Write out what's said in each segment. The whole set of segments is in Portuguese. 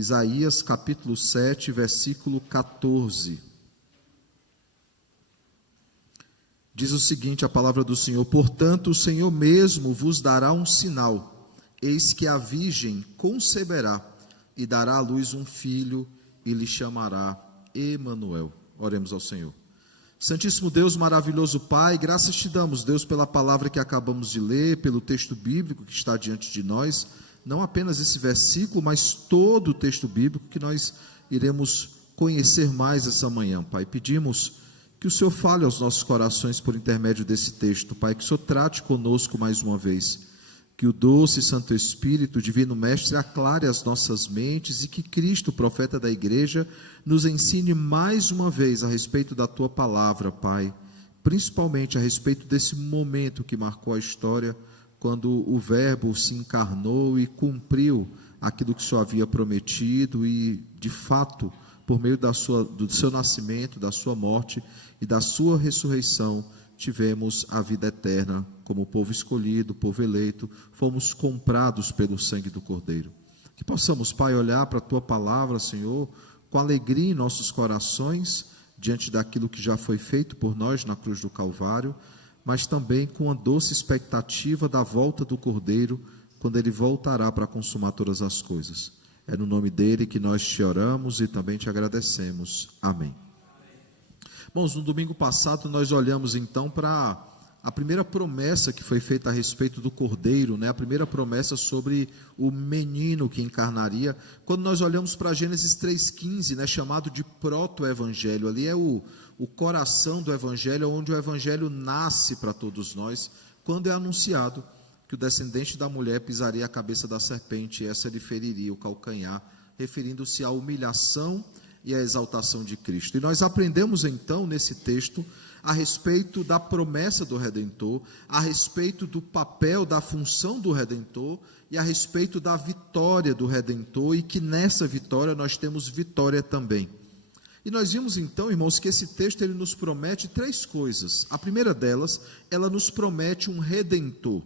Isaías capítulo 7, versículo 14. Diz o seguinte, a palavra do Senhor: portanto, o Senhor mesmo vos dará um sinal, eis que a virgem conceberá e dará à luz um filho e lhe chamará Emanuel. Oremos ao Senhor. Santíssimo Deus, maravilhoso Pai, graças te damos, Deus, pela palavra que acabamos de ler, pelo texto bíblico que está diante de nós, não apenas esse versículo, mas todo o texto bíblico que nós iremos conhecer mais essa manhã, Pai. Pedimos que o Senhor fale aos nossos corações por intermédio desse texto, Pai, que o Senhor trate conosco mais uma vez, que o doce Santo Espírito, Divino Mestre, aclare as nossas mentes e que Cristo, profeta da igreja, nos ensine mais uma vez a respeito da Tua palavra, Pai, principalmente a respeito desse momento que marcou a história, quando o Verbo se encarnou e cumpriu aquilo que o Senhor havia prometido e, de fato, por meio do seu nascimento, da sua morte e da sua ressurreição, tivemos a vida eterna como povo escolhido, povo eleito, fomos comprados pelo sangue do Cordeiro. Que possamos, Pai, olhar para a Tua palavra, Senhor, com alegria em nossos corações, diante daquilo que já foi feito por nós na cruz do Calvário, mas também com a doce expectativa da volta do Cordeiro, quando Ele voltará para consumar todas as coisas. É no nome dEle que nós te oramos e também te agradecemos. Amém. Bom, no domingo passado nós olhamos então para a primeira promessa que foi feita a respeito do Cordeiro, né? A primeira promessa sobre o menino que encarnaria, quando nós olhamos para Gênesis 3,15, né? Chamado de proto-evangelho, ali é o coração do evangelho, onde o evangelho nasce para todos nós, quando é anunciado que o descendente da mulher pisaria a cabeça da serpente, e essa lhe feriria o calcanhar, referindo-se à humilhação e à exaltação de Cristo. E nós aprendemos então nesse texto a respeito da promessa do Redentor, a respeito do papel, da função do Redentor e a respeito da vitória do Redentor, e que nessa vitória nós temos vitória também. E nós vimos então, irmãos, que esse texto ele nos promete três coisas. A primeira delas, ela nos promete um Redentor.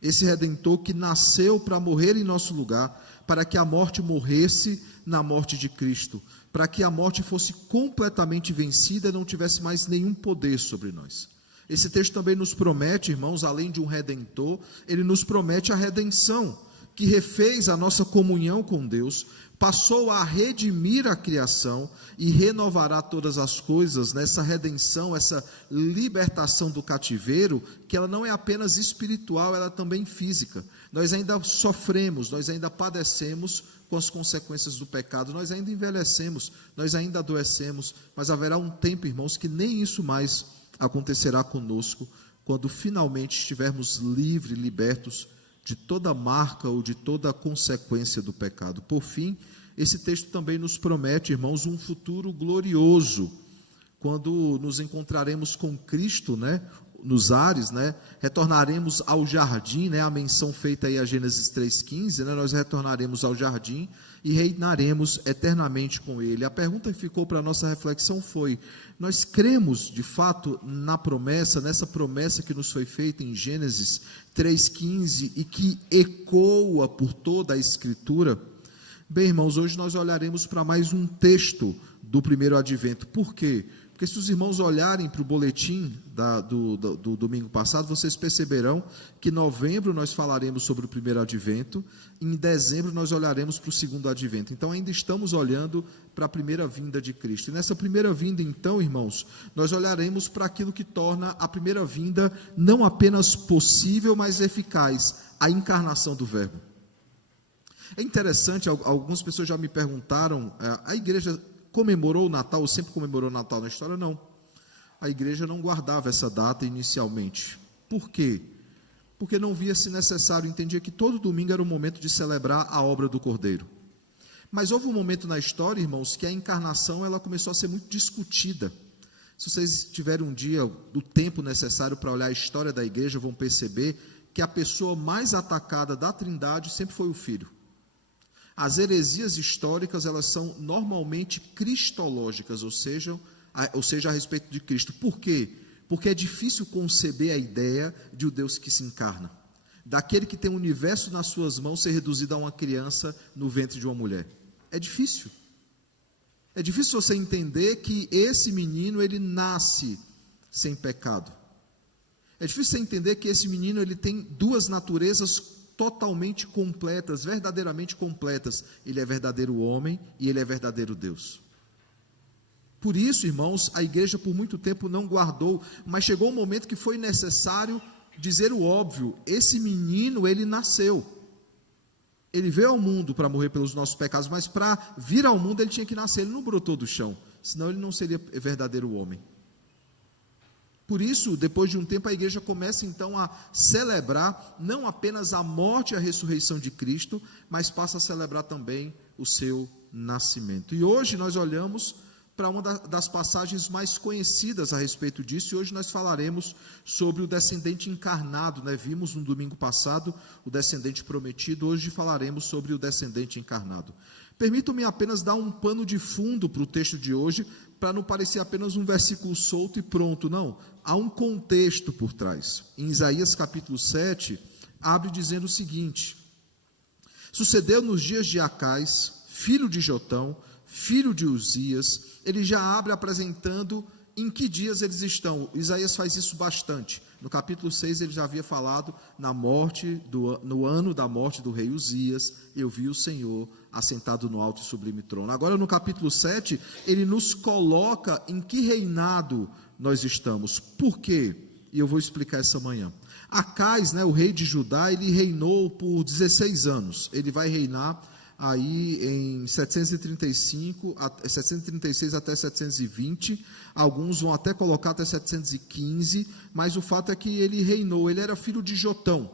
Esse Redentor que nasceu para morrer em nosso lugar, para que a morte morresse na morte de Cristo, para que a morte fosse completamente vencida e não tivesse mais nenhum poder sobre nós. Esse texto também nos promete, irmãos, além de um Redentor, ele nos promete a redenção, que refez a nossa comunhão com Deus, passou a redimir a criação e renovará todas as coisas nessa redenção, essa libertação do cativeiro, que ela não é apenas espiritual, ela é também física. Nós ainda sofremos, nós ainda padecemos com as consequências do pecado, nós ainda envelhecemos, nós ainda adoecemos, mas haverá um tempo, irmãos, que nem isso mais acontecerá conosco, quando finalmente estivermos livres, libertos de toda marca ou de toda consequência do pecado. Por fim, esse texto também nos promete, irmãos, um futuro glorioso, quando nos encontraremos com Cristo, né, nos ares, né, retornaremos ao jardim, né, a menção feita aí a Gênesis 3,15, né, nós retornaremos ao jardim e reinaremos eternamente com Ele. A pergunta que ficou para a nossa reflexão foi: nós cremos de fato na promessa, nessa promessa que nos foi feita em Gênesis 3,15 e que ecoa por toda a Escritura? Bem, irmãos, hoje nós olharemos para mais um texto do primeiro advento. Por quê? Porque se os irmãos olharem para o boletim do domingo passado, vocês perceberão que em novembro nós falaremos sobre o primeiro advento, e em dezembro nós olharemos para o segundo advento. Então ainda estamos olhando para a primeira vinda de Cristo. E nessa primeira vinda, então, irmãos, nós olharemos para aquilo que torna a primeira vinda não apenas possível, mas eficaz: a encarnação do Verbo. É interessante, algumas pessoas já me perguntaram, a igreja comemorou o Natal, ou sempre comemorou o Natal na história? Não. A igreja não guardava essa data inicialmente. Por quê? Porque não via-se necessário, entendia que todo domingo era o momento de celebrar a obra do Cordeiro. Mas houve um momento na história, irmãos, que a encarnação ela começou a ser muito discutida. Se vocês tiverem um dia o tempo necessário para olhar a história da igreja, vão perceber que a pessoa mais atacada da Trindade sempre foi o Filho. As heresias históricas, elas são normalmente cristológicas, ou seja, a respeito de Cristo. Por quê? Porque é difícil conceber a ideia de um Deus que se encarna, daquele que tem o universo nas suas mãos ser reduzido a uma criança no ventre de uma mulher. É difícil. É difícil você entender que esse menino, ele nasce sem pecado. É difícil você entender que esse menino, ele tem duas naturezas totalmente completas, verdadeiramente completas. Ele é verdadeiro homem e ele é verdadeiro Deus. Por isso, irmãos, a igreja por muito tempo não guardou, mas chegou um momento que foi necessário dizer o óbvio: esse menino, ele nasceu. Ele veio ao mundo para morrer pelos nossos pecados, mas para vir ao mundo ele tinha que nascer, ele não brotou do chão, senão ele não seria verdadeiro homem. Por isso, depois de um tempo, a igreja começa então a celebrar não apenas a morte e a ressurreição de Cristo, mas passa a celebrar também o seu nascimento. E hoje nós olhamos para uma das passagens mais conhecidas a respeito disso, e hoje nós falaremos sobre o descendente encarnado, né? Vimos no domingo passado o descendente prometido, hoje falaremos sobre o descendente encarnado. Permitam-me apenas dar um pano de fundo para o texto de hoje, para não parecer apenas um versículo solto e pronto, não. Há um contexto por trás. Em Isaías capítulo 7, abre dizendo o seguinte: sucedeu nos dias de Acais, filho de Jotão, filho de Uzias. Ele já abre apresentando em que dias eles estão. Isaías faz isso bastante. No capítulo 6 ele já havia falado no ano da morte do rei Uzias, eu vi o Senhor assentado no alto e sublime trono. Agora no capítulo 7, ele nos coloca em que reinado nós estamos. Por quê? E eu vou explicar essa manhã. Acais, o rei de Judá, ele reinou por 16 anos. Ele vai reinar aí em 736 até 720, alguns vão até colocar até 715, mas o fato é que ele reinou, ele era filho de Jotão,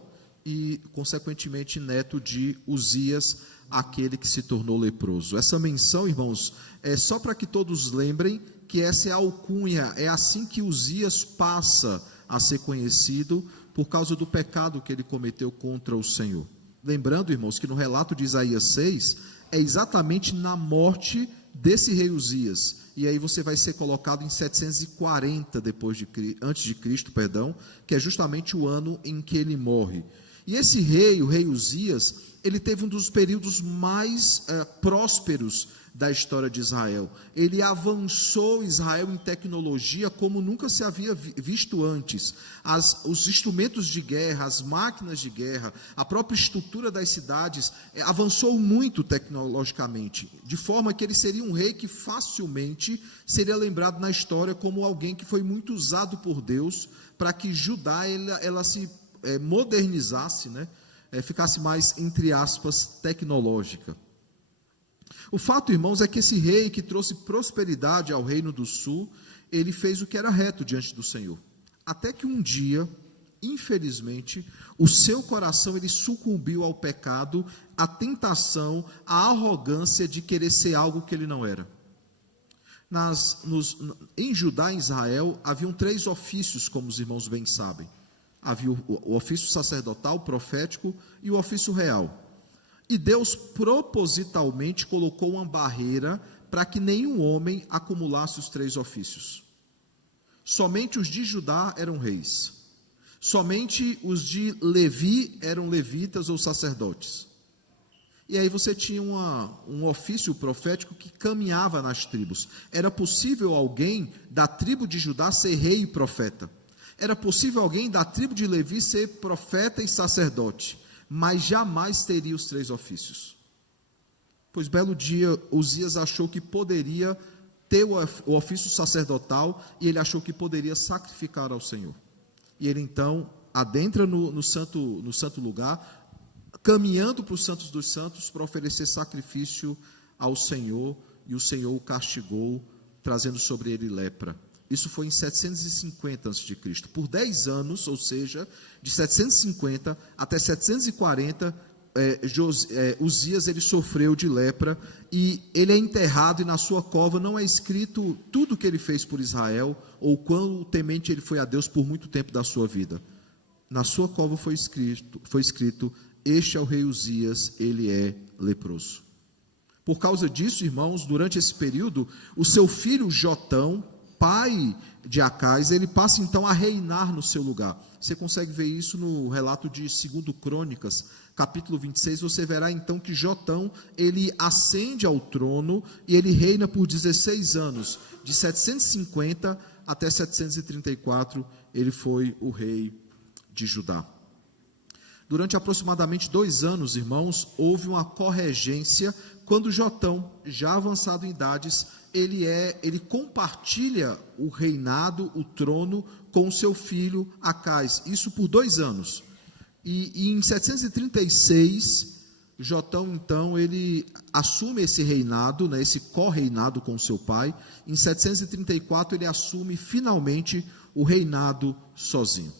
e consequentemente neto de Uzias, aquele que se tornou leproso. Essa menção, irmãos, é só para que todos lembrem que essa é a alcunha, é assim que Uzias passa a ser conhecido, por causa do pecado que ele cometeu contra o Senhor. Lembrando, irmãos, que no relato de Isaías 6, é exatamente na morte desse rei Uzias, e aí você vai ser colocado em 740 antes de Cristo, que é justamente o ano em que ele morre. E esse rei, o rei Uzias, ele teve um dos períodos mais prósperos da história de Israel. Ele avançou Israel em tecnologia como nunca se havia visto antes. Os instrumentos de guerra, as máquinas de guerra, a própria estrutura das cidades avançou muito tecnologicamente, de forma que ele seria um rei que facilmente seria lembrado na história como alguém que foi muito usado por Deus para que Judá ela se modernizasse, ficasse mais, entre aspas, tecnológica. O fato, irmãos, é que esse rei que trouxe prosperidade ao reino do sul, ele fez o que era reto diante do Senhor. Até que um dia, infelizmente, o seu coração ele sucumbiu ao pecado, à tentação, à arrogância de querer ser algo que ele não era. Em Judá, em Israel, haviam 3 ofícios, como os irmãos bem sabem. Havia o ofício sacerdotal, profético e o ofício real. E Deus propositalmente colocou uma barreira para que nenhum homem acumulasse os 3 ofícios. Somente os de Judá eram reis. Somente os de Levi eram levitas ou sacerdotes. E aí você tinha um ofício profético que caminhava nas tribos. Era possível alguém da tribo de Judá ser rei e profeta. Era possível alguém da tribo de Levi ser profeta e sacerdote, mas jamais teria os 3 ofícios. Pois belo dia, Uzias achou que poderia ter o ofício sacerdotal, e ele achou que poderia sacrificar ao Senhor. E ele então adentra no santo lugar, caminhando para os santos dos santos, para oferecer sacrifício ao Senhor, e o Senhor o castigou, trazendo sobre ele lepra. Isso foi em 750 a.C. Por 10 anos, ou seja, de 750 até 740, Uzias ele sofreu de lepra, e ele é enterrado, e na sua cova não é escrito tudo o que ele fez por Israel, ou quão temente ele foi a Deus por muito tempo da sua vida. Na sua cova foi escrito: este é o rei Uzias, ele é leproso. Por causa disso, irmãos, durante esse período, o seu filho Jotão, pai de Acais, ele passa então a reinar no seu lugar. Você consegue ver isso no relato de 2 Crônicas, capítulo 26, você verá então que Jotão, ele ascende ao trono e ele reina por 16 anos, de 750 até 734, ele foi o rei de Judá. Durante aproximadamente 2 anos, irmãos, houve uma corregência quando Jotão, já avançado em idades, ele compartilha o reinado, o trono, com seu filho Acais, isso por 2 anos. E em 736, Jotão, então, ele assume esse reinado, né, esse co-reinado com seu pai. Em 734, ele assume finalmente o reinado sozinho.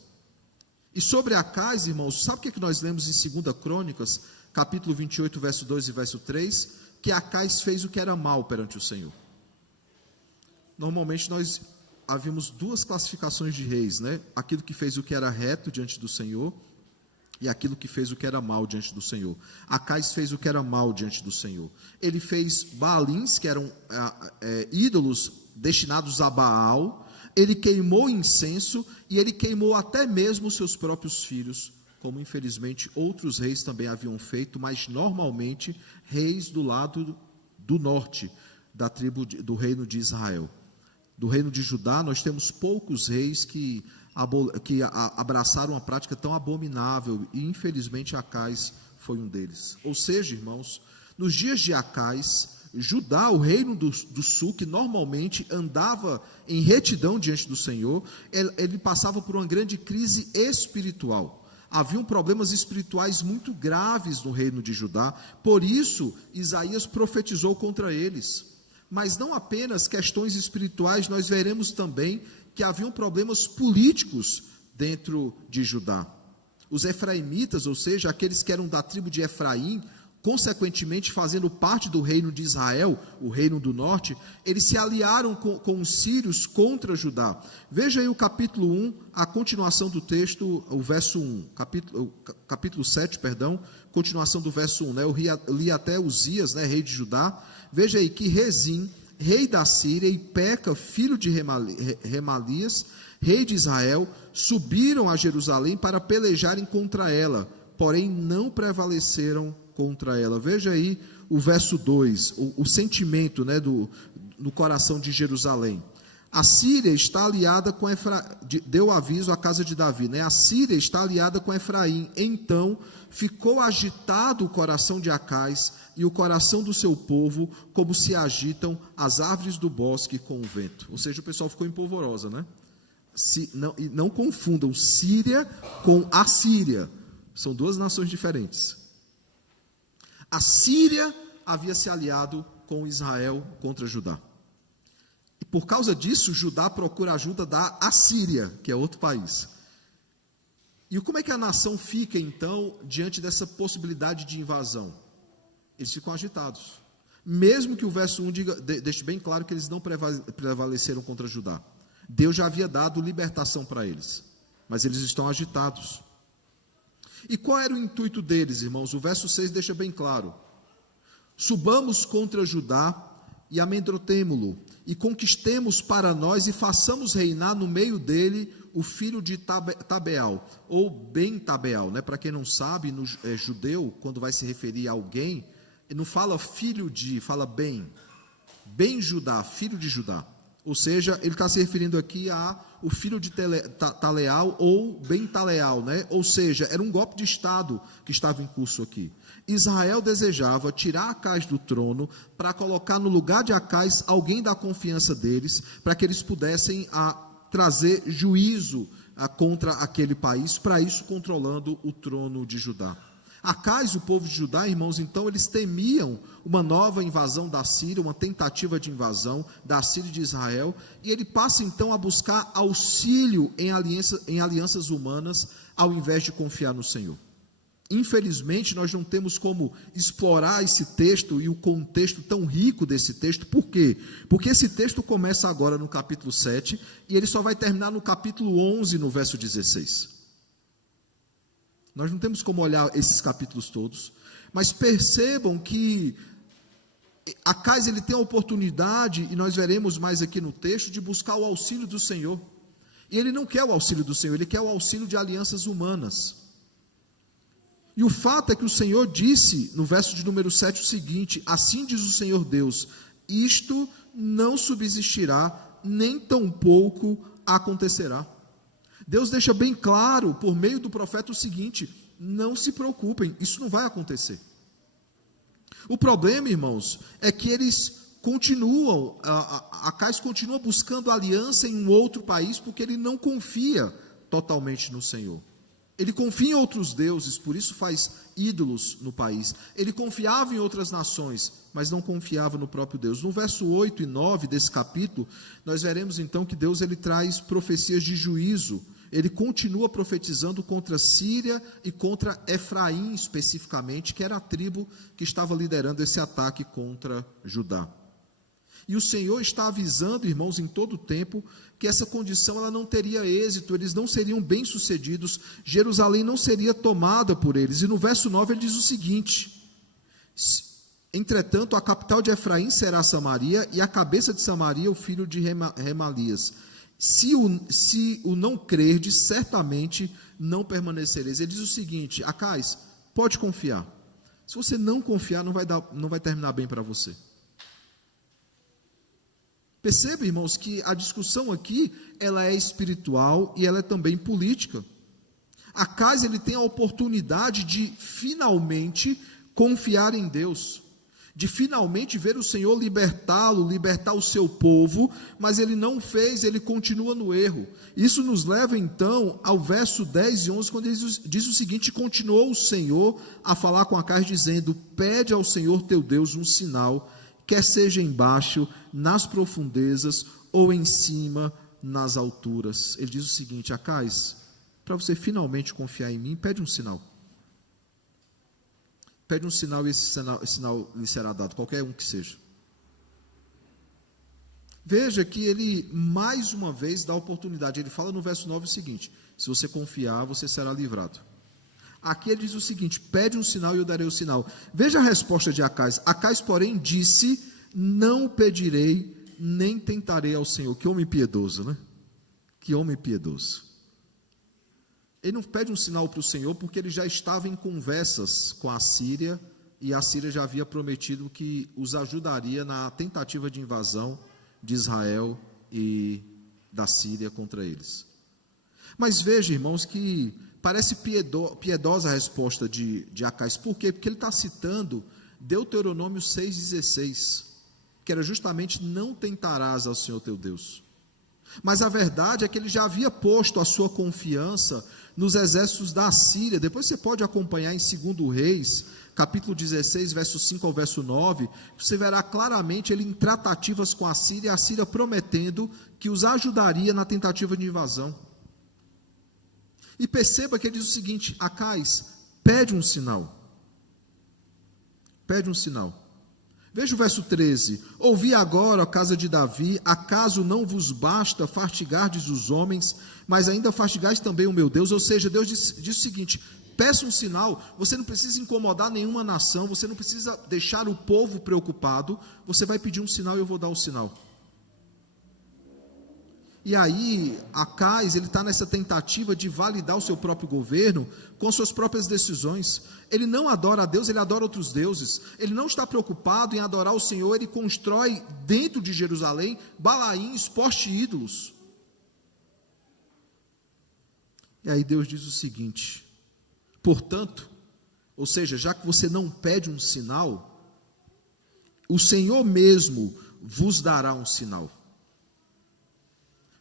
E sobre Acais, irmãos, sabe o que nós lemos em 2 Crônicas, capítulo 28, verso 2 e verso 3? Que Acais fez o que era mal perante o Senhor. Normalmente nós havíamos 2 classificações de reis, né? Aquilo que fez o que era reto diante do Senhor e aquilo que fez o que era mal diante do Senhor. Acais fez o que era mal diante do Senhor. Ele fez Baalins, que eram ídolos destinados a Baal. Ele queimou incenso e ele queimou até mesmo seus próprios filhos, como infelizmente outros reis também haviam feito, mas normalmente reis do lado do norte da tribo do reino de Israel. Do reino de Judá nós temos poucos reis que abraçaram uma prática tão abominável, e infelizmente Acais foi um deles. Ou seja, irmãos, nos dias de Acais, Judá, o reino do sul, que normalmente andava em retidão diante do Senhor, ele passava por uma grande crise espiritual. Haviam problemas espirituais muito graves no reino de Judá, por isso Isaías profetizou contra eles. Mas não apenas questões espirituais, nós veremos também que haviam problemas políticos dentro de Judá. Os efraimitas, ou seja, aqueles que eram da tribo de Efraim, consequentemente fazendo parte do reino de Israel, o reino do norte, eles se aliaram com os sírios contra Judá. Veja aí o capítulo 1, a continuação do texto, o verso 1, capítulo 7, continuação do verso 1, né? Eu li até Uzias, né, rei de Judá. Veja aí que Rezim, rei da Síria, e Peca, filho de Remalias, rei de Israel, subiram a Jerusalém para pelejarem contra ela, porém não prevaleceram contra ela. Veja aí o verso 2, o sentimento, né, no coração de Jerusalém. A Síria está aliada com Efraim, deu aviso à casa de Davi, né? A Síria está aliada com Efraim. Então ficou agitado o coração de Acais e o coração do seu povo, como se agitam as árvores do bosque com o vento. Ou seja, o pessoal ficou em polvorosa, né? Não confundam Síria com Assíria. São 2 nações diferentes. A Síria havia se aliado com Israel contra Judá. E por causa disso, Judá procura ajuda da Assíria, que é outro país. E como é que a nação fica, então, diante dessa possibilidade de invasão? Eles ficam agitados. Mesmo que o verso 1 deixe bem claro que eles não prevaleceram contra Judá. Deus já havia dado libertação para eles, mas eles estão agitados. E qual era o intuito deles, irmãos? O verso 6 deixa bem claro. Subamos contra Judá e amedrontemo-lo, e conquistemos para nós e façamos reinar no meio dele o filho de Tabeal, ou Ben-Tabeal, né? Para quem não sabe, no judeu, quando vai se referir a alguém, ele não fala filho de, fala Ben-Judá, filho de Judá. Ou seja, ele está se referindo aqui o filho de Taleal ou Ben-Taleal, né? Ou seja, era um golpe de Estado que estava em curso aqui. Israel desejava tirar Acais do trono para colocar no lugar de Acais alguém da confiança deles, para que eles pudessem trazer juízo contra aquele país, para isso controlando o trono de Judá. Acais, o povo de Judá, irmãos, então eles temiam uma nova invasão da Síria, uma tentativa de invasão da Síria e de Israel, e ele passa então a buscar auxílio em alianças humanas, ao invés de confiar no Senhor. Infelizmente, nós não temos como explorar esse texto e o contexto tão rico desse texto. Por quê? Porque esse texto começa agora no capítulo 7 e ele só vai terminar no capítulo 11, no verso 16. Nós não temos como olhar esses capítulos todos, mas percebam que Acais, ele tem a oportunidade, e nós veremos mais aqui no texto, de buscar o auxílio do Senhor. E ele não quer o auxílio do Senhor, ele quer o auxílio de alianças humanas. E o fato é que o Senhor disse, no verso de número 7, o seguinte: assim diz o Senhor Deus, isto não subsistirá, nem tampouco acontecerá. Deus deixa bem claro, por meio do profeta, o seguinte: não se preocupem, isso não vai acontecer. O problema, irmãos, é que eles continuam, Acais continua buscando aliança em um outro país, porque ele não confia totalmente no Senhor. Ele confia em outros deuses, por isso faz ídolos no país. Ele confiava em outras nações, mas não confiava no próprio Deus. No verso 8 e 9 desse capítulo, nós veremos então que Deus ele traz profecias de juízo. Ele continua profetizando contra a Síria e contra Efraim especificamente, que era a tribo que estava liderando esse ataque contra Judá. E o Senhor está avisando, irmãos, em todo o tempo, que essa condição ela não teria êxito, eles não seriam bem-sucedidos, Jerusalém não seria tomada por eles. E no verso 9 ele diz o seguinte: entretanto, a capital de Efraim será Samaria, e a cabeça de Samaria o filho de Remalias. Se o não crerdes, certamente não permanecereis. Ele diz o seguinte: Acais, pode confiar. Se você não confiar, não vai terminar bem para você. Perceba, irmãos, que a discussão aqui, ela é espiritual e ela é também política. Acais, ele tem a oportunidade de finalmente confiar em Deus, de finalmente ver o Senhor libertá-lo, libertar o seu povo, mas ele não fez, ele continua no erro. Isso nos leva então ao verso 10 e 11, quando ele diz o seguinte: continuou o Senhor a falar com Acais, dizendo: pede ao Senhor teu Deus um sinal, quer seja embaixo, nas profundezas, ou em cima, nas alturas. Ele diz o seguinte: Acais, para você finalmente confiar em mim, pede um sinal. Pede um sinal e esse sinal lhe será dado, qualquer um que seja. Veja que ele, mais uma vez, dá oportunidade. Ele fala no verso 9 o seguinte: se você confiar, você será livrado. Aqui ele diz o seguinte: pede um sinal e eu darei o sinal. Veja a resposta de Acais. Acais, porém, disse: não pedirei, nem tentarei ao Senhor. Que homem piedoso, né? Que homem piedoso. Ele não pede um sinal para o Senhor porque ele já estava em conversas com a Síria, e a Síria já havia prometido que os ajudaria na tentativa de invasão de Israel e da Síria contra eles. Mas veja, irmãos, que parece piedosa a resposta de Acais. Por quê? Porque ele está citando Deuteronômio 6,16, que era justamente: não tentarás ao Senhor teu Deus. Mas a verdade é que ele já havia posto a sua confiança nos exércitos da Síria. Depois você pode acompanhar em 2 Reis, capítulo 16, verso 5 ao verso 9, você verá claramente ele em tratativas com a Síria prometendo que os ajudaria na tentativa de invasão. E perceba que ele diz o seguinte: Acais, pede um sinal. Pede um sinal. Veja o verso 13: ouvi agora, ó casa de Davi, acaso não vos basta fastigardes os homens, mas ainda fastigais também o meu Deus? Ou seja, Deus diz o seguinte: peça um sinal. Você não precisa incomodar nenhuma nação, você não precisa deixar o povo preocupado, você vai pedir um sinal e eu vou dar o sinal. E aí, Acais, ele está nessa tentativa de validar o seu próprio governo com suas próprias decisões. Ele não adora a Deus, ele adora outros deuses. Ele não está preocupado em adorar o Senhor, ele constrói dentro de Jerusalém balaíns, poste ídolos. E aí Deus diz o seguinte: portanto, ou seja, já que você não pede um sinal, o Senhor mesmo vos dará um sinal.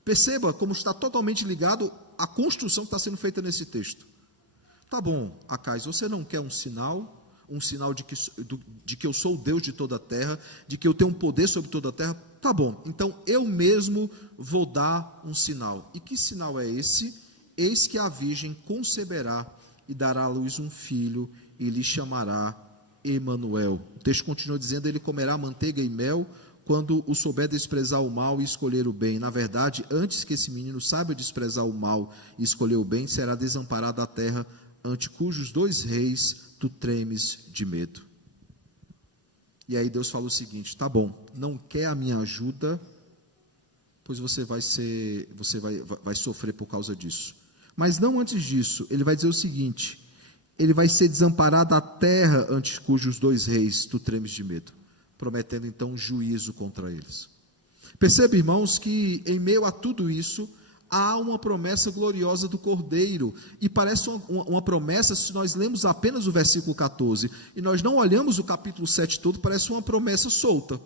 Perceba como está totalmente ligado à construção que está sendo feita nesse texto. Tá bom, Acais, você não quer um sinal de que eu sou o Deus de toda a terra, de que eu tenho um poder sobre toda a terra? Tá bom, então eu mesmo vou dar um sinal. E que sinal é esse? Eis que a virgem conceberá e dará à luz um filho, e lhe chamará Emanuel. O texto continua dizendo: ele comerá manteiga e mel quando o souber desprezar o mal e escolher o bem. Na verdade, antes que esse menino saiba desprezar o mal e escolher o bem, será desamparado a terra, ante cujos 2 reis tu tremes de medo. E aí Deus fala o seguinte: tá bom, não quer a minha ajuda, pois você vai sofrer por causa disso. Mas não antes disso, ele vai dizer o seguinte: ele vai ser desamparado a terra ante cujos 2 reis tu tremes de medo, prometendo então juízo contra eles. Percebe, irmãos, que em meio a tudo isso, há uma promessa gloriosa do Cordeiro, e parece uma promessa, se nós lemos apenas o versículo 14, e nós não olhamos o capítulo 7 todo, parece uma promessa solta,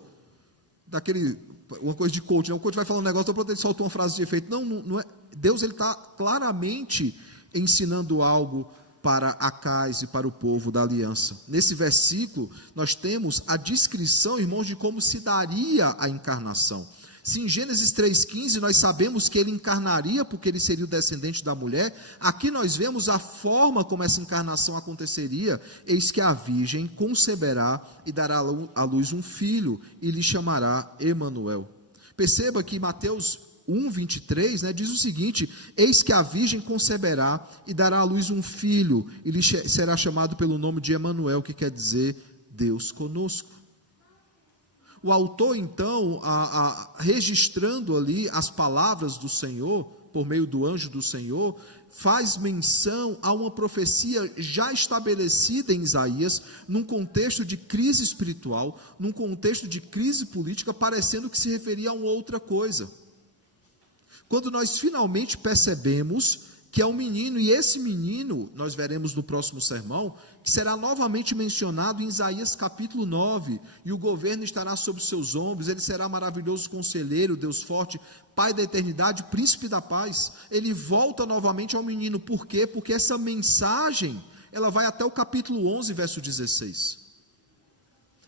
uma coisa de coach, o coach vai falar um negócio, então ele solta uma frase de efeito. Não é. Deus está claramente ensinando algo para Acais e para o povo da aliança. Nesse versículo, nós temos a descrição, irmãos, de como se daria a encarnação. Se em Gênesis 3,15 nós sabemos que ele encarnaria porque ele seria o descendente da mulher, aqui nós vemos a forma como essa encarnação aconteceria. Eis que a virgem conceberá e dará à luz um filho e lhe chamará Emanuel. Perceba que Mateus 1,23, diz o seguinte: eis que a virgem conceberá e dará à luz um filho e lhe será chamado pelo nome de Emanuel, que quer dizer Deus conosco. O autor, então, registrando ali as palavras do Senhor, por meio do anjo do Senhor, faz menção a uma profecia já estabelecida em Isaías, num contexto de crise espiritual, num contexto de crise política, parecendo que se referia a uma outra coisa. Quando nós finalmente percebemos que é um menino, e esse menino, nós veremos no próximo sermão, que será novamente mencionado em Isaías capítulo 9, e o governo estará sobre os seus ombros, ele será maravilhoso conselheiro, Deus forte, Pai da eternidade, príncipe da paz. Ele volta novamente ao menino. Por quê? Porque essa mensagem, ela vai até o capítulo 11, verso 16.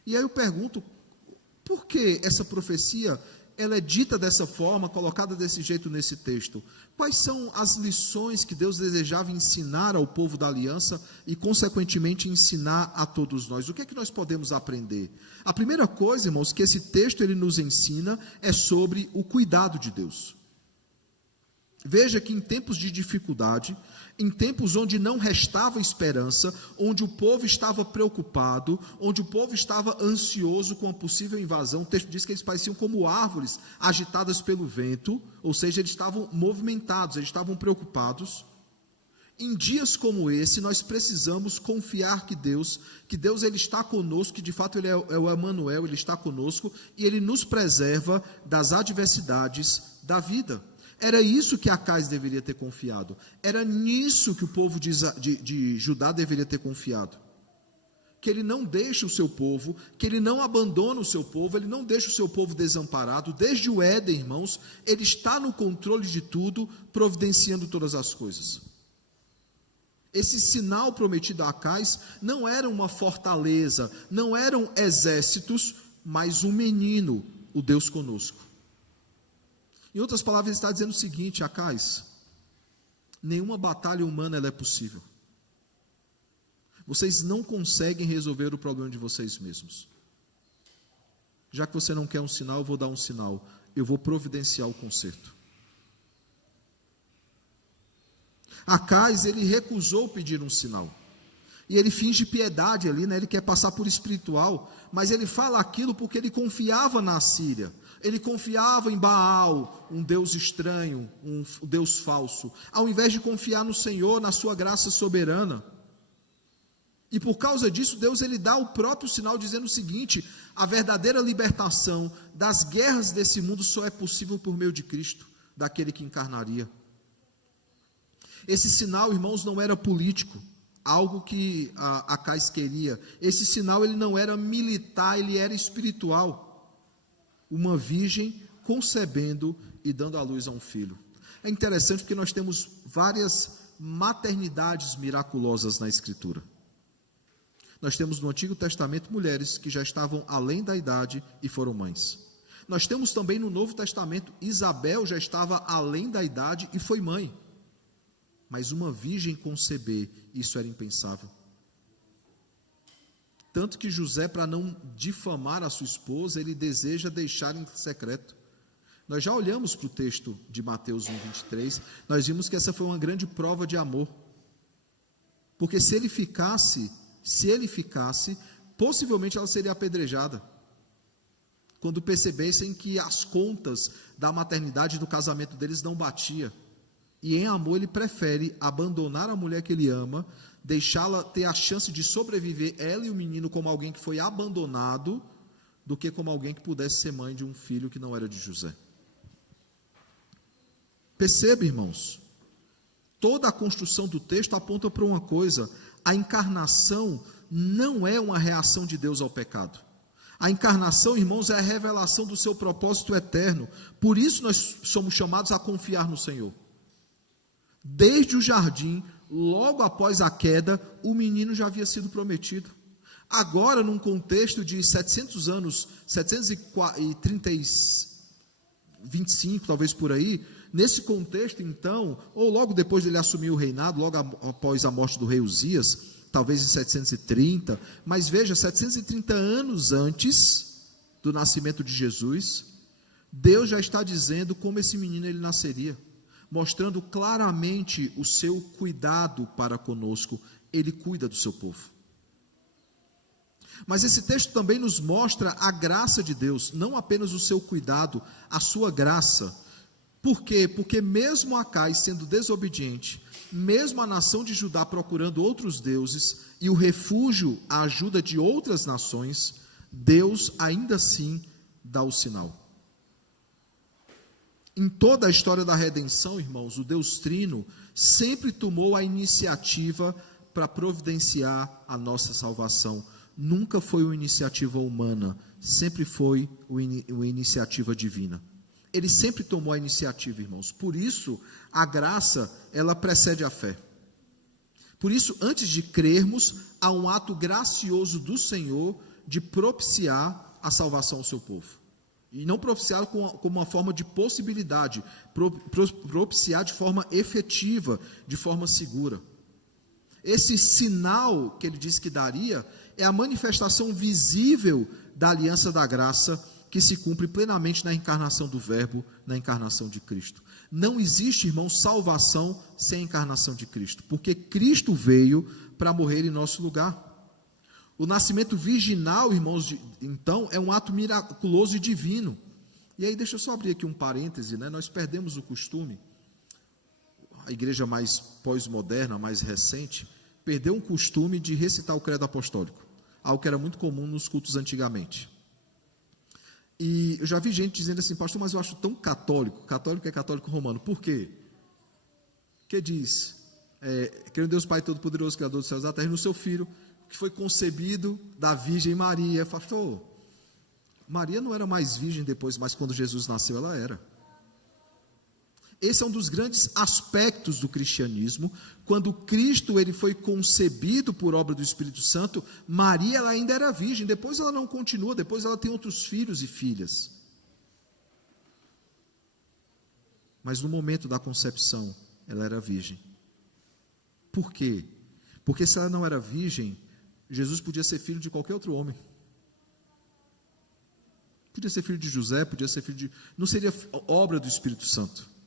E aí eu pergunto, por que essa profecia ela é dita dessa forma, colocada desse jeito nesse texto? Quais são as lições que Deus desejava ensinar ao povo da aliança e, consequentemente, ensinar a todos nós? O que é que nós podemos aprender? A primeira coisa, irmãos, que esse texto ele nos ensina é sobre o cuidado de Deus. Veja que em tempos de dificuldade, em tempos onde não restava esperança, onde o povo estava preocupado, onde o povo estava ansioso com a possível invasão, o texto diz que eles pareciam como árvores agitadas pelo vento, ou seja, eles estavam movimentados, eles estavam preocupados. Em dias como esse, nós precisamos confiar que Deus ele está conosco, que de fato ele é o Emanuel, ele está conosco, e ele nos preserva das adversidades da vida. Era isso que Acais deveria ter confiado. Era nisso que o povo de Judá deveria ter confiado. Que ele não deixa o seu povo, que ele não abandona o seu povo, ele não deixa o seu povo desamparado. Desde o Éden, irmãos, ele está no controle de tudo, providenciando todas as coisas. Esse sinal prometido a Acais não era uma fortaleza, não eram exércitos, mas um menino, o Deus conosco. Em outras palavras, ele está dizendo o seguinte: Acais, nenhuma batalha humana ela é possível. Vocês não conseguem resolver o problema de vocês mesmos. Já que você não quer um sinal, eu vou dar um sinal. Eu vou providenciar o conserto. Acais, ele recusou pedir um sinal. E ele finge piedade ali, ele quer passar por espiritual, mas ele fala aquilo porque ele confiava na Assíria, ele confiava em Baal, um Deus estranho, um Deus falso, ao invés de confiar no Senhor, na sua graça soberana. E por causa disso, Deus ele dá o próprio sinal dizendo o seguinte: a verdadeira libertação das guerras desse mundo só é possível por meio de Cristo, daquele que encarnaria. Esse sinal, irmãos, não era político, algo que Acais queria. Esse sinal ele não era militar, ele era espiritual. Uma virgem concebendo e dando à luz a um filho. É interessante porque nós temos várias maternidades miraculosas na Escritura. Nós temos no Antigo Testamento mulheres que já estavam além da idade e foram mães. Nós temos também no Novo Testamento, Isabel já estava além da idade e foi mãe. Mas uma virgem conceber, isso era impensável. Tanto que José, para não difamar a sua esposa, ele deseja deixar em secreto. Nós já olhamos para o texto de Mateus 1:23, nós vimos que essa foi uma grande prova de amor. Porque se ele ficasse, possivelmente ela seria apedrejada, quando percebessem que as contas da maternidade e do casamento deles não batia. E em amor ele prefere abandonar a mulher que ele ama, deixá-la ter a chance de sobreviver, ela e o menino, como alguém que foi abandonado, do que como alguém que pudesse ser mãe de um filho que não era de José. Perceba, irmãos, toda a construção do texto aponta para uma coisa: a encarnação não é uma reação de Deus ao pecado. A encarnação, irmãos, é a revelação do seu propósito eterno. Por isso nós somos chamados a confiar no Senhor. Desde o jardim, logo após a queda, o menino já havia sido prometido. Agora, num contexto de 700 anos, 725, talvez por aí, nesse contexto, então, ou logo depois dele assumir o reinado, logo após a morte do rei Uzias, talvez em 730, mas veja, 730 anos antes do nascimento de Jesus, Deus já está dizendo como esse menino ele nasceria, mostrando claramente o seu cuidado para conosco. Ele cuida do seu povo. Mas esse texto também nos mostra a graça de Deus, não apenas o seu cuidado, a sua graça. Por quê? Porque mesmo Acai sendo desobediente, mesmo a nação de Judá procurando outros deuses e o refúgio, a ajuda de outras nações, Deus ainda assim dá o sinal. Em toda a história da redenção, irmãos, o Deus Trino sempre tomou a iniciativa para providenciar a nossa salvação. Nunca foi uma iniciativa humana, sempre foi uma iniciativa divina. Ele sempre tomou a iniciativa, irmãos. Por isso, a graça, ela precede a fé. Por isso, antes de crermos, há um ato gracioso do Senhor de propiciar a salvação ao seu povo. E não propiciar como uma forma de possibilidade, propiciar de forma efetiva, de forma segura. Esse sinal que ele disse que daria é a manifestação visível da aliança da graça que se cumpre plenamente na encarnação do Verbo, na encarnação de Cristo. Não existe, irmão, salvação sem a encarnação de Cristo, porque Cristo veio para morrer em nosso lugar. O nascimento virginal, irmãos, então, é um ato miraculoso e divino. E aí, deixa eu só abrir aqui um parêntese, né? Nós perdemos o costume, a igreja mais pós-moderna, mais recente, perdeu um costume de recitar o credo apostólico, algo que era muito comum nos cultos antigamente. E eu já vi gente dizendo assim: pastor, mas eu acho tão católico. Católico é católico romano. Por quê? Que diz, creio em Deus Pai Todo-Poderoso, Criador dos céus e da terra, e no seu Filho, que foi concebido da Virgem Maria. Pastor, Maria não era mais virgem depois, mas quando Jesus nasceu ela era. Esse é um dos grandes aspectos do cristianismo. Quando Cristo ele foi concebido por obra do Espírito Santo, Maria ela ainda era virgem, depois ela não continua, depois ela tem outros filhos e filhas. Mas no momento da concepção, ela era virgem. Por quê? Porque se ela não era virgem, Jesus podia ser filho de qualquer outro homem. Podia ser filho de José, podia ser filho de... Não seria obra do Espírito Santo.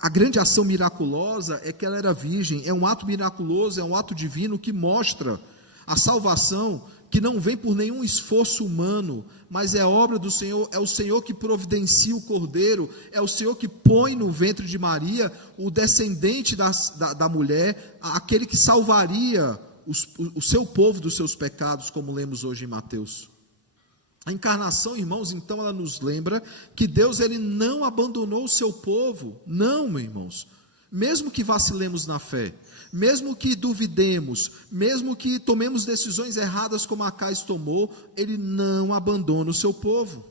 A grande ação miraculosa é que ela era virgem. É um ato miraculoso, é um ato divino que mostra a salvação, que não vem por nenhum esforço humano, mas é obra do Senhor. É o Senhor que providencia o cordeiro, é o Senhor que põe no ventre de Maria o descendente da mulher, aquele que salvaria o seu povo dos seus pecados, como lemos hoje em Mateus. A encarnação, irmãos, então ela nos lembra que Deus ele não abandonou o seu povo. Não, meus irmãos. Mesmo que vacilemos na fé, mesmo que duvidemos, mesmo que tomemos decisões erradas como Acais tomou, ele não abandona o seu povo.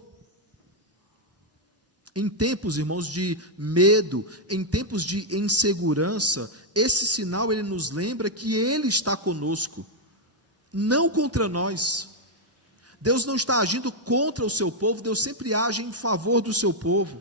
Em tempos, irmãos, de medo, em tempos de insegurança, esse sinal ele nos lembra que ele está conosco, não contra nós. Deus não está agindo contra o seu povo, Deus sempre age em favor do seu povo.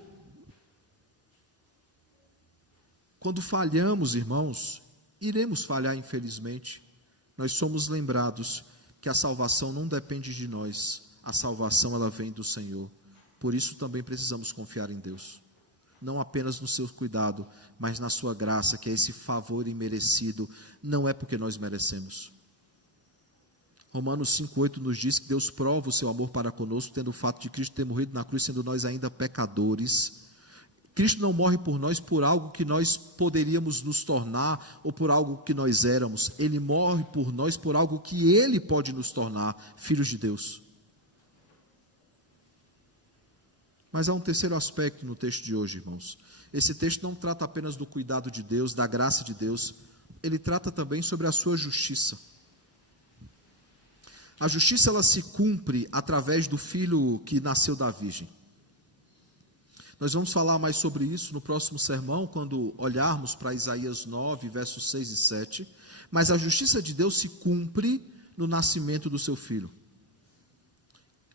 Quando falhamos, irmãos, iremos falhar infelizmente, nós somos lembrados que a salvação não depende de nós, a salvação ela vem do Senhor. Por isso também precisamos confiar em Deus, não apenas no seu cuidado, mas na sua graça, que é esse favor imerecido, não é porque nós merecemos. Romanos 5,8 nos diz que Deus prova o seu amor para conosco, tendo o fato de Cristo ter morrido na cruz, sendo nós ainda pecadores. Cristo não morre por nós por algo que nós poderíamos nos tornar ou por algo que nós éramos. Ele morre por nós por algo que Ele pode nos tornar, filhos de Deus. Mas há um terceiro aspecto no texto de hoje, irmãos. Esse texto não trata apenas do cuidado de Deus, da graça de Deus, ele trata também sobre a sua justiça. A justiça, ela se cumpre através do Filho que nasceu da Virgem. Nós vamos falar mais sobre isso no próximo sermão, quando olharmos para Isaías 9, versos 6 e 7. Mas a justiça de Deus se cumpre no nascimento do seu Filho.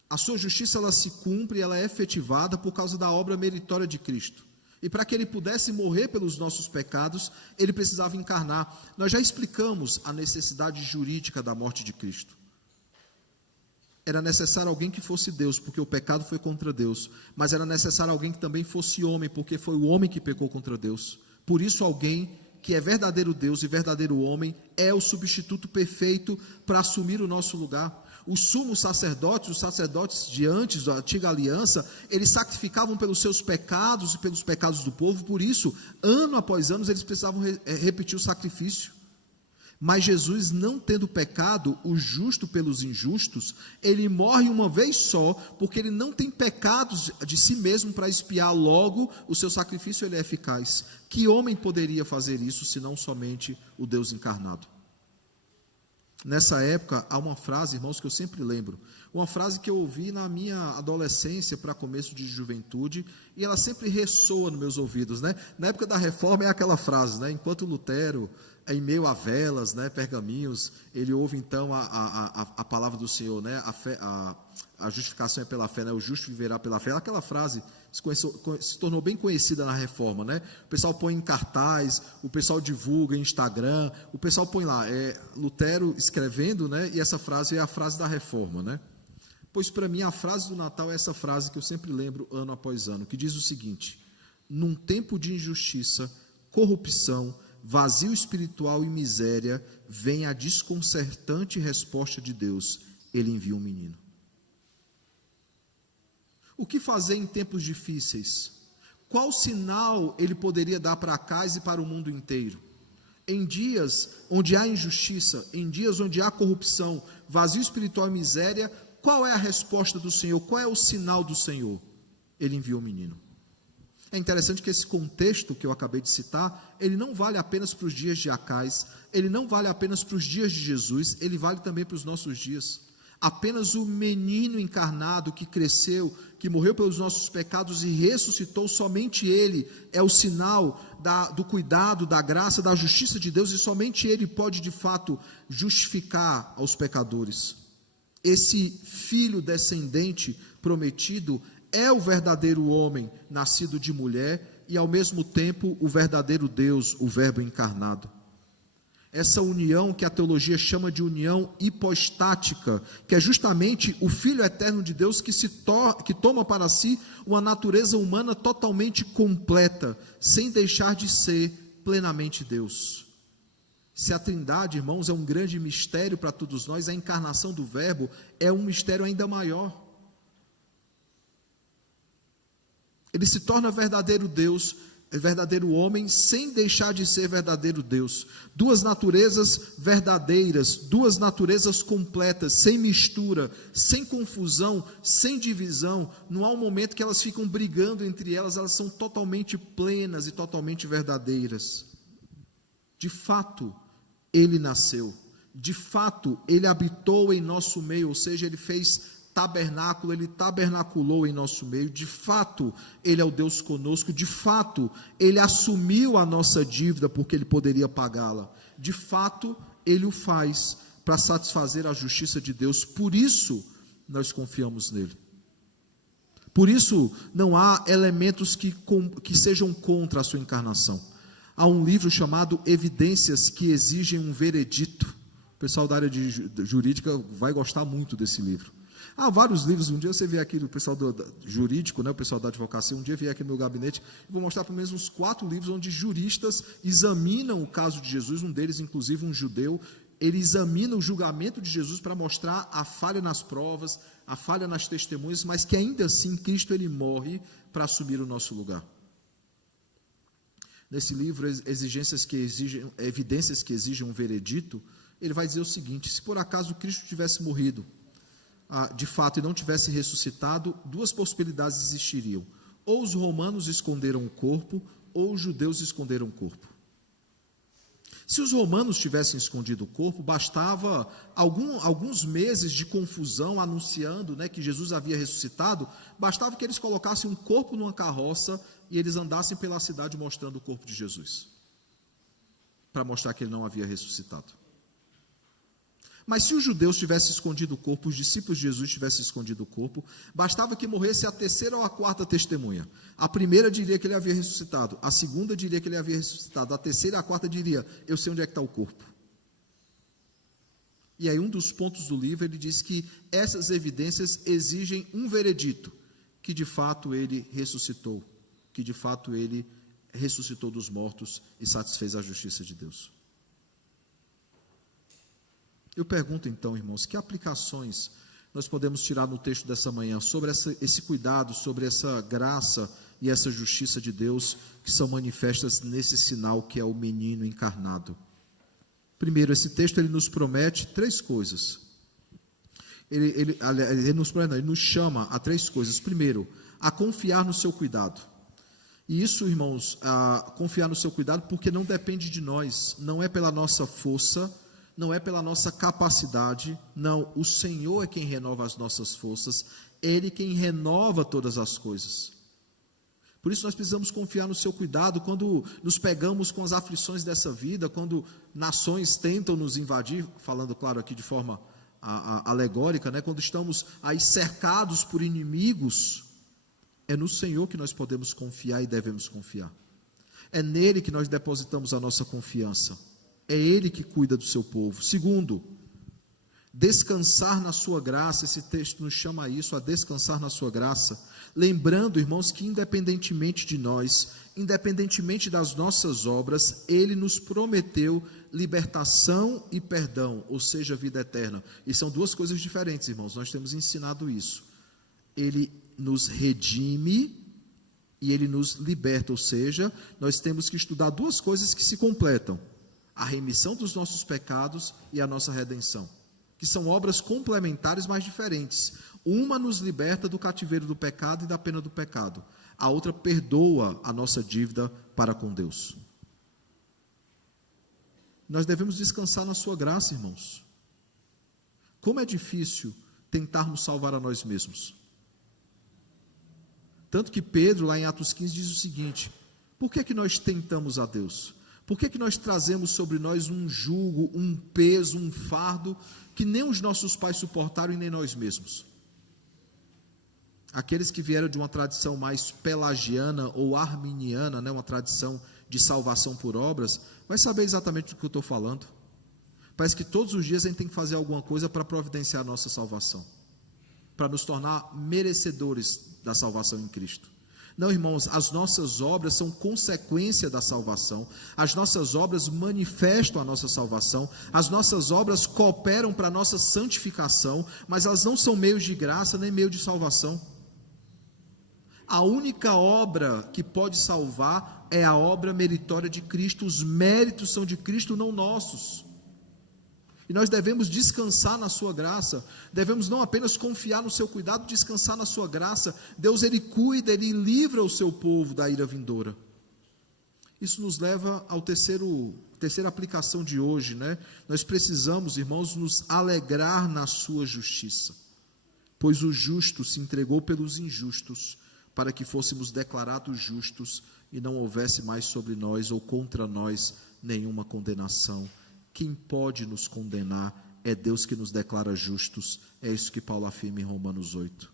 A sua justiça, ela se cumpre, ela é efetivada por causa da obra meritória de Cristo. E para que Ele pudesse morrer pelos nossos pecados, Ele precisava encarnar. Nós já explicamos a necessidade jurídica da morte de Cristo. Era necessário alguém que fosse Deus, porque o pecado foi contra Deus. Mas era necessário alguém que também fosse homem, porque foi o homem que pecou contra Deus. Por isso, alguém que é verdadeiro Deus e verdadeiro homem, é o substituto perfeito para assumir o nosso lugar. Os sumos sacerdotes, os sacerdotes de antes da antiga aliança, eles sacrificavam pelos seus pecados e pelos pecados do povo. Por isso, ano após ano, eles precisavam repetir o sacrifício. Mas Jesus, não tendo pecado, o justo pelos injustos, ele morre uma vez só, porque ele não tem pecados de si mesmo para expiar, logo o seu sacrifício ele é eficaz. Que homem poderia fazer isso, senão somente o Deus encarnado? Nessa época, há uma frase, irmãos, que eu sempre lembro, uma frase que eu ouvi na minha adolescência para começo de juventude, e ela sempre ressoa nos meus ouvidos, né? Na época da Reforma é aquela frase, né? Enquanto Lutero, em meio a velas, né, pergaminhos, ele ouve então a palavra do Senhor, né? A justificação é pela fé, né? O justo viverá pela fé. Aquela frase se tornou bem conhecida na Reforma, né? O pessoal põe em cartaz, o pessoal divulga em Instagram, o pessoal põe lá, Lutero escrevendo, né? E essa frase é a frase da Reforma, né? Pois para mim a frase do Natal é essa frase que eu sempre lembro ano após ano, que diz o seguinte: num tempo de injustiça, corrupção, vazio espiritual e miséria, vem a desconcertante resposta de Deus: Ele envia um menino. O que fazer em tempos difíceis? Qual sinal Ele poderia dar para casa e para o mundo inteiro? Em dias onde há injustiça, em dias onde há corrupção, vazio espiritual e miséria, qual é a resposta do Senhor? Qual é o sinal do Senhor? Ele enviou um menino. É interessante que esse contexto que eu acabei de citar, ele não vale apenas para os dias de Acais, ele não vale apenas para os dias de Jesus, ele vale também para os nossos dias. Apenas o menino encarnado que cresceu, que morreu pelos nossos pecados e ressuscitou, somente Ele é o sinal do cuidado, da graça, da justiça de Deus, e somente Ele pode de fato justificar aos pecadores. Esse filho descendente prometido é o verdadeiro homem nascido de mulher e ao mesmo tempo o verdadeiro Deus, o Verbo encarnado. Essa união que a teologia chama de união hipostática, que é justamente o Filho eterno de Deus que toma para si uma natureza humana totalmente completa, sem deixar de ser plenamente Deus. Se a Trindade, irmãos, é um grande mistério para todos nós, a encarnação do Verbo é um mistério ainda maior. Ele se torna verdadeiro Deus, verdadeiro homem, sem deixar de ser verdadeiro Deus. Duas naturezas verdadeiras, duas naturezas completas, sem mistura, sem confusão, sem divisão. Não há um momento que elas ficam brigando entre elas, elas são totalmente plenas e totalmente verdadeiras. De fato, Ele nasceu. De fato, Ele habitou em nosso meio, ou seja, Ele fez tabernáculo, Ele tabernaculou em nosso meio. De fato, Ele é o Deus conosco. De fato, Ele assumiu a nossa dívida porque Ele poderia pagá-la. De fato, Ele o faz para satisfazer a justiça de Deus. Por isso, nós confiamos nele. Por isso, não há elementos que sejam contra a sua encarnação. Há um livro chamado Evidências que Exigem um Veredito. O pessoal da área jurídica vai gostar muito desse livro. Há vários livros. Um dia você vê aqui o pessoal do jurídico, né, o pessoal da advocacia, um dia vier aqui no meu gabinete, e vou mostrar pelo menos uns 4 livros onde juristas examinam o caso de Jesus, um deles inclusive um judeu, ele examina o julgamento de Jesus para mostrar a falha nas provas, a falha nas testemunhas, mas que ainda assim Cristo ele morre para assumir o nosso lugar. Nesse livro, Evidências que exigem um veredito, ele vai dizer o seguinte: se por acaso Cristo tivesse morrido de fato e não tivesse ressuscitado, duas possibilidades existiriam: ou os romanos esconderam o corpo, ou os judeus esconderam o corpo. Se os romanos tivessem escondido o corpo, bastava alguns meses de confusão anunciando, que Jesus havia ressuscitado, bastava que eles colocassem um corpo numa carroça e eles andassem pela cidade mostrando o corpo de Jesus, para mostrar que ele não havia ressuscitado. Mas se os judeus tivessem escondido o corpo, os discípulos de Jesus tivessem escondido o corpo, bastava que morresse a terceira ou a quarta testemunha. A primeira diria que ele havia ressuscitado, a segunda diria que ele havia ressuscitado, a terceira e a quarta diria: eu sei onde é que está o corpo. E aí um dos pontos do livro, ele diz que essas evidências exigem um veredito, que de fato ele ressuscitou, que de fato ele ressuscitou dos mortos e satisfez a justiça de Deus. Eu pergunto então, irmãos, que aplicações nós podemos tirar no texto dessa manhã sobre esse cuidado, sobre essa graça e essa justiça de Deus que são manifestas nesse sinal que é o menino encarnado? Primeiro, esse texto ele nos promete três coisas. Ele nos chama a três coisas. Primeiro, a confiar no seu cuidado. E isso, irmãos, a confiar no seu cuidado, porque não depende de nós, não é pela nossa força, não é pela nossa capacidade, não, o Senhor é quem renova as nossas forças, Ele quem renova todas as coisas. Por isso nós precisamos confiar no seu cuidado quando nos pegamos com as aflições dessa vida, quando nações tentam nos invadir, falando claro aqui de forma alegórica, quando estamos aí cercados por inimigos, é no Senhor que nós podemos confiar e devemos confiar. É nele que nós depositamos a nossa confiança. É Ele que cuida do seu povo. Segundo, descansar na sua graça. Esse texto nos chama a isso, a descansar na sua graça. Lembrando, irmãos, que independentemente de nós, independentemente das nossas obras, Ele nos prometeu libertação e perdão, ou seja, vida eterna. E são duas coisas diferentes, irmãos, nós temos ensinado isso. Ele nos redime e Ele nos liberta, ou seja, nós temos que estudar duas coisas que se completam: a remissão dos nossos pecados e a nossa redenção, que são obras complementares, mas diferentes. Uma nos liberta do cativeiro do pecado e da pena do pecado, a outra perdoa a nossa dívida para com Deus. Nós devemos descansar na sua graça, irmãos. Como é difícil tentarmos salvar a nós mesmos. Tanto que Pedro, lá em Atos 15, diz o seguinte: por que nós tentamos a Deus? Por que nós trazemos sobre nós um jugo, um peso, um fardo, que nem os nossos pais suportaram e nem nós mesmos? Aqueles que vieram de uma tradição mais pelagiana ou arminiana, uma tradição de salvação por obras, vai saber exatamente do que eu estou falando. Parece que todos os dias a gente tem que fazer alguma coisa para providenciar a nossa salvação, para nos tornar merecedores da salvação em Cristo. Não, irmãos, as nossas obras são consequência da salvação, as nossas obras manifestam a nossa salvação, as nossas obras cooperam para a nossa santificação, mas elas não são meios de graça nem meio de salvação. A única obra que pode salvar é a obra meritória de Cristo, os méritos são de Cristo, não nossos. E nós devemos descansar na sua graça, devemos não apenas confiar no seu cuidado, descansar na sua graça. Deus, Ele cuida, Ele livra o seu povo da ira vindoura. Isso nos leva ao terceira aplicação de hoje, Nós precisamos, irmãos, nos alegrar na sua justiça, pois o justo se entregou pelos injustos, para que fôssemos declarados justos e não houvesse mais sobre nós ou contra nós nenhuma condenação. Quem pode nos condenar? É Deus que nos declara justos. É isso que Paulo afirma em Romanos 8.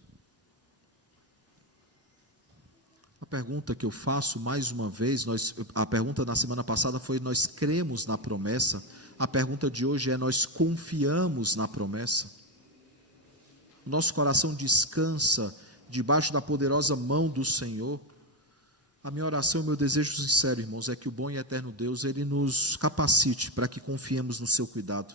A pergunta que eu faço mais uma vez, a pergunta na semana passada foi: nós cremos na promessa? A pergunta de hoje é: nós confiamos na promessa? O nosso coração descansa debaixo da poderosa mão do Senhor? A minha oração, meu desejo sincero, irmãos, é que o bom e eterno Deus, Ele nos capacite para que confiemos no seu cuidado.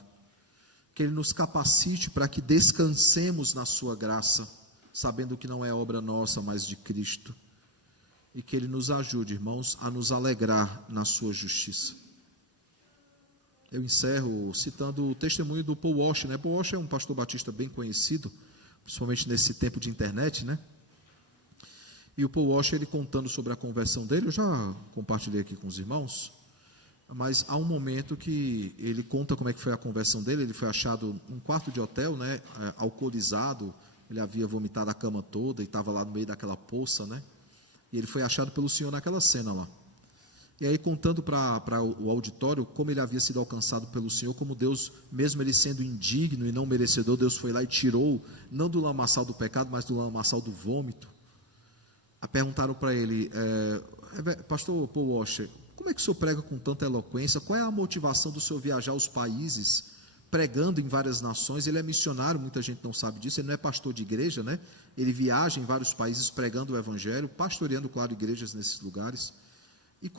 que Ele nos capacite para que descansemos na sua graça, sabendo que não é obra nossa, mas de Cristo, e que Ele nos ajude, irmãos, a nos alegrar na sua justiça. Eu encerro citando o testemunho do Paul Washer, né? Paul Washer é um pastor batista bem conhecido, principalmente nesse tempo de internet, né? E o Paul Washer, ele contando sobre a conversão dele, eu já compartilhei aqui com os irmãos, mas há um momento que ele conta como é que foi a conversão dele. Ele foi achado num quarto de hotel, né, alcoolizado, ele havia vomitado a cama toda e estava lá no meio daquela poça, né, e ele foi achado pelo Senhor naquela cena lá. E aí contando para o auditório como ele havia sido alcançado pelo Senhor, como Deus, mesmo ele sendo indigno e não merecedor, Deus foi lá e tirou, não do lamaçal do pecado, mas do lamaçal do vômito. Perguntaram para ele, pastor Paul Washer, como é que o senhor prega com tanta eloquência? Qual é a motivação do senhor viajar aos países, pregando em várias nações? Ele é missionário, muita gente não sabe disso, ele não é pastor de igreja, né? Ele viaja em vários países pregando o evangelho, pastoreando, claro, igrejas nesses lugares. E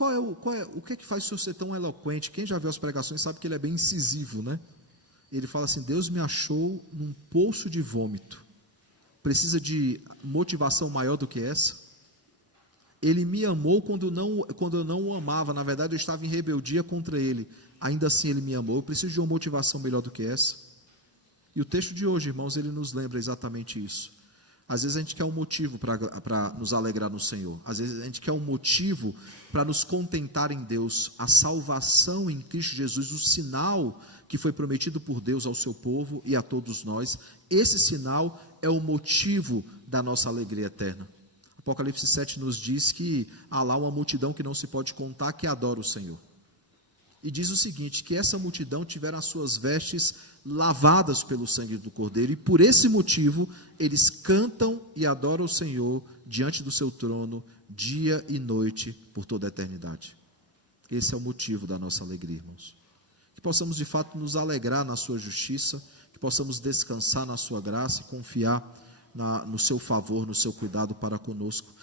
o que é que faz o senhor ser tão eloquente? Quem já viu as pregações sabe que ele é bem incisivo, né? Ele fala assim, Deus me achou num poço de vômito. Precisa de motivação maior do que essa? Ele me amou quando eu não o amava. Na verdade, eu estava em rebeldia contra ele. Ainda assim, ele me amou. Eu preciso de uma motivação melhor do que essa. E o texto de hoje, irmãos, ele nos lembra exatamente isso. Às vezes a gente quer um motivo para nos alegrar no Senhor. Às vezes a gente quer um motivo para nos contentar em Deus. A salvação em Cristo Jesus, o sinal que foi prometido por Deus ao seu povo e a todos nós. Esse sinal é o motivo da nossa alegria eterna. Apocalipse 7 nos diz que há lá uma multidão que não se pode contar que adora o Senhor. E diz o seguinte, que essa multidão tiveram as suas vestes lavadas pelo sangue do Cordeiro, e por esse motivo eles cantam e adoram o Senhor diante do seu trono, dia e noite, por toda a eternidade. Esse é o motivo da nossa alegria, irmãos. Que possamos de fato nos alegrar na sua justiça, que possamos descansar na sua graça e confiar no seu favor, no seu cuidado para conosco.